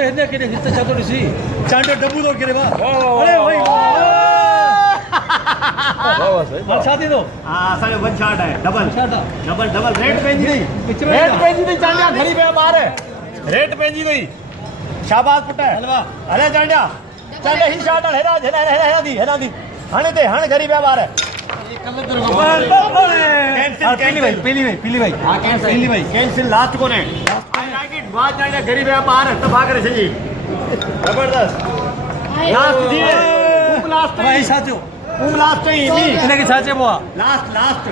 했네 그래 진짜 자도리시 잔데 डब्बू गिरे बा अरे भाई वाह शादी दो हां सारे वन शॉट है double double double red pansy नहीं चांडिया घड़ी पे मार है रेड पेंजी नहीं शाबाश पुट है हलवा अरे चांडिया ही शॉट हेरा दी हाने दे हाने घड़ी पे मार है पीली भाई हां कैंसिल लास्ट को ने आई लाइक इट वाह चांडिया घड़ी पे मार है तो भाग रहे जी जबरदस्त लास्ट जी लास्ट भाई साचो लास्ट ही इने के साचे बोआ लास्ट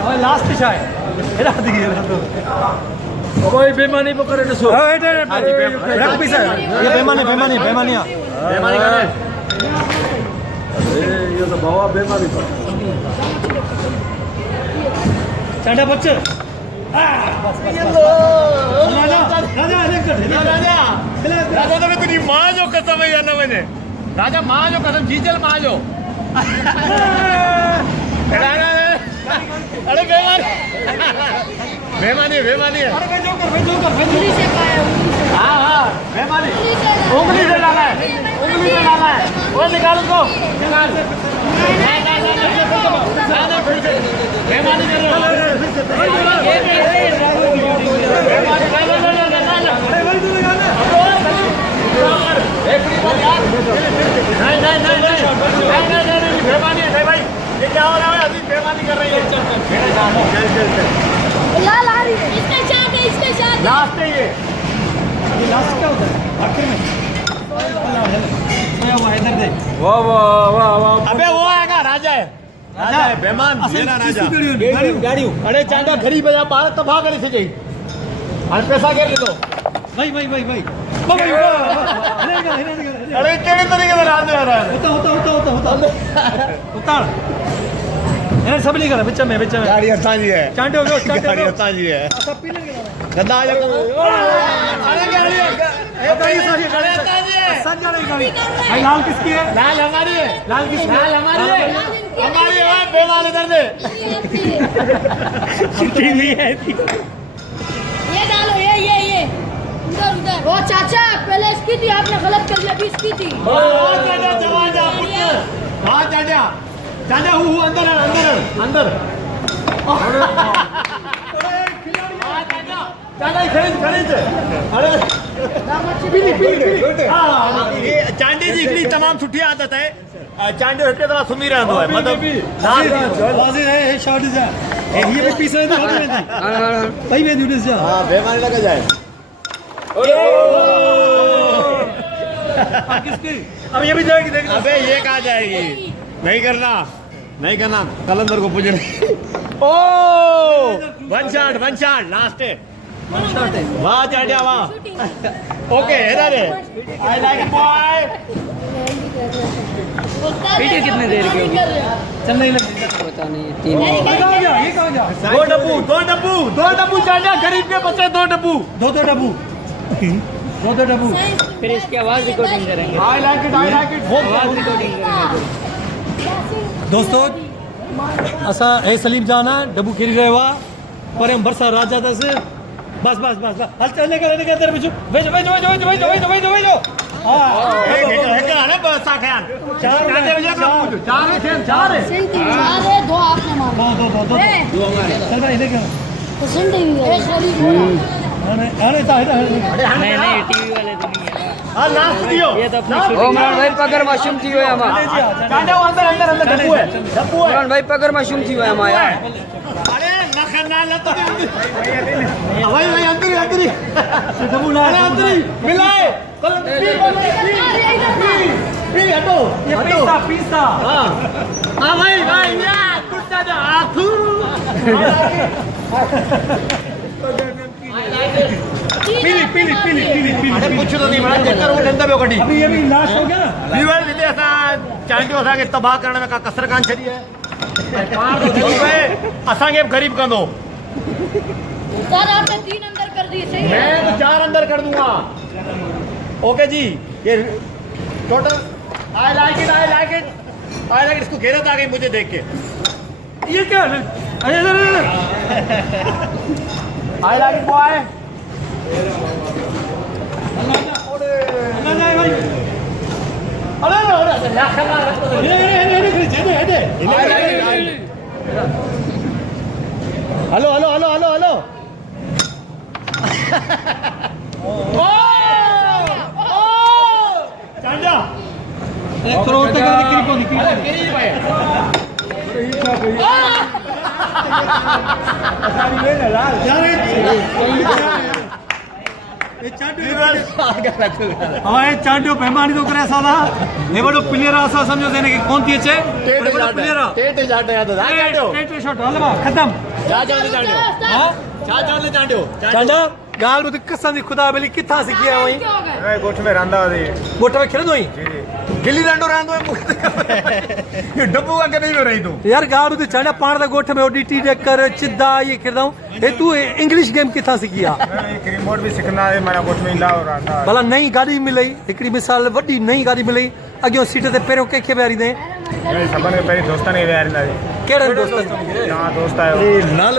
और लास्ट छाए हेरा दी तो कोई बेईमानी पकड़े न सो रख पीसा ये बेईमानिया बेईमानी करे अरे ये तो बाबा बेईमानी पर चांडा बच्चे राजा तो तुझी माँ जो कसम है ना मैंने राजा माँ जो कसम जीजल माँ जो अरे बेमानी है अरे जोकर हाँ बेमानी उंगली से डाला है वो निकाल उसको निकाल बेमानी कर रहे नहीं भाई ये क्या हो रहा है अभी बेमानी कर रही है लाल आ रही है इसके साथ लास्ट है ये लास्ट क्या होता है आखिर में इधर देख वाह अबे वो आएगा राजा है बेमान मेरा राजा गाड़ी अरे चांदा घड़ी पे भारत तो भाग रही थी और पैसा गिर ले दो भाई अरे केड़े तरीके से राज आ रहा है होता उतार ये सब नहीं कर बिच में गाड़ी अच्छा जी है चांटे हो गयो गाड़ी अच्छा जी है सब पी लेंगे गंदा आ जाएगा अरे गाड़ी है भाई लाल किसकी है लाल हमारी है लाल किसकी है हमारी है बेमाल इधर दे टीवी है ये डालो ये उधर वो चाचा पहले इसकी थी आपने गलत कर दिया अभी इसकी थी चाचा हूँ अंदर चाचा खरीद अरे चांडी जी की तमाम छुट्टी आदत है चांडी हटे तो सुमी रहा है मतलब वाजिर है शॉट इज ये भी पीस है तो भाई मैं न्यूज़ जा हां बेमानी लगा जाए किसकी अब ये भी जाएगी देख अबे ये कहाँ जाएगी नहीं करना कलंदर को पूछने ओ वन शॉट लास्ट है वाह चाटिया वाह ओके इधर है आई लाइक बॉय वीडियो कितने देर की होगी चल नहीं लग पता नहीं 3 ये कहां गया दो डब्बू चाटिया गरीब के बच्चे दो डब्बू दो डब्बू फिर इसकी आवाज रिकॉर्डिंग करेंगे आई लाइक इट आवाज रिकॉर्डिंग करेंगे दोस्तों असा ए सलीम जाना डब्बू खेल रहे हुआ पर हम बरसा राजा दस बस हल चलने का इधर भेजो हां है बस आखिर चार है सेंटी है दो आपने मारा दो चल भाई इधर क्या तो सेंटी भी है अरे नहीं टीवी वाले तो नहीं है हां लास्ट दियो ये तो अपनी इमरान भाई पगर मशरूम थी हुए हमारा चाटे अंदर डब्बू है इमरान भाई पगर मशरूम थी हुए हमारा अरे नखना ल तो भाई अंदर डब्बू ला अंदर मिलाए पी हटो ये पिस्ता हां भाई या कुत्ता जा आथू पीली अरे कुछ तो नहीं बड़ा चक्कर वो डंडा पे कटी अभी ये भी लास्ट हो गया व्यूअर विदे असा चांटियो असा के तबाह करने में का कसर कान छड़ी है असा के गरीब कंदो सर आपने 3 अंदर कर दिए सही है मैं तो 4 अंदर कर दूंगा ओके जी ये टोटल आई लाइक इट इसको गैरत आ गई मुझे देख के ये क्या है अरे I like it boy hello hello hello hello hello चांदा 1 करोड़ तक निकली कोनी चांटियो बेमानी तो करे साला हे बड़ो प्लेयर आसा समझो देने की कौन थी छे बड़ो प्लेयर टेटे चाटे याद है चांटियो टेटे शॉट हलवा खत्म जा चांटियो हां चांटियो चांडा गाल बुद कसम दी खुदा बेली किथा से किया वही गोठ में रांदा दी गोठ में खेल दोई गिल्ली डंडो रांदो है ये डब्बू का के नहीं रही तू यार गाल बुद चांडा पाण दा गोठ में ओडीटी कर चिद्दा ये खेलदाऊ ए तू इंग्लिश गेम किथा से किया एक रिमोट भी सीखना है मारा गोठ में लाओ रांदा भला नई गाड़ी मिलई एकड़ी मिसाल वड्डी नई गाड़ी मिलई अगियो सीट ते पेरो के के बैरी दे सबने पहले दोस्तां ने यार ना केड़े दोस्त ना दोस्त है नल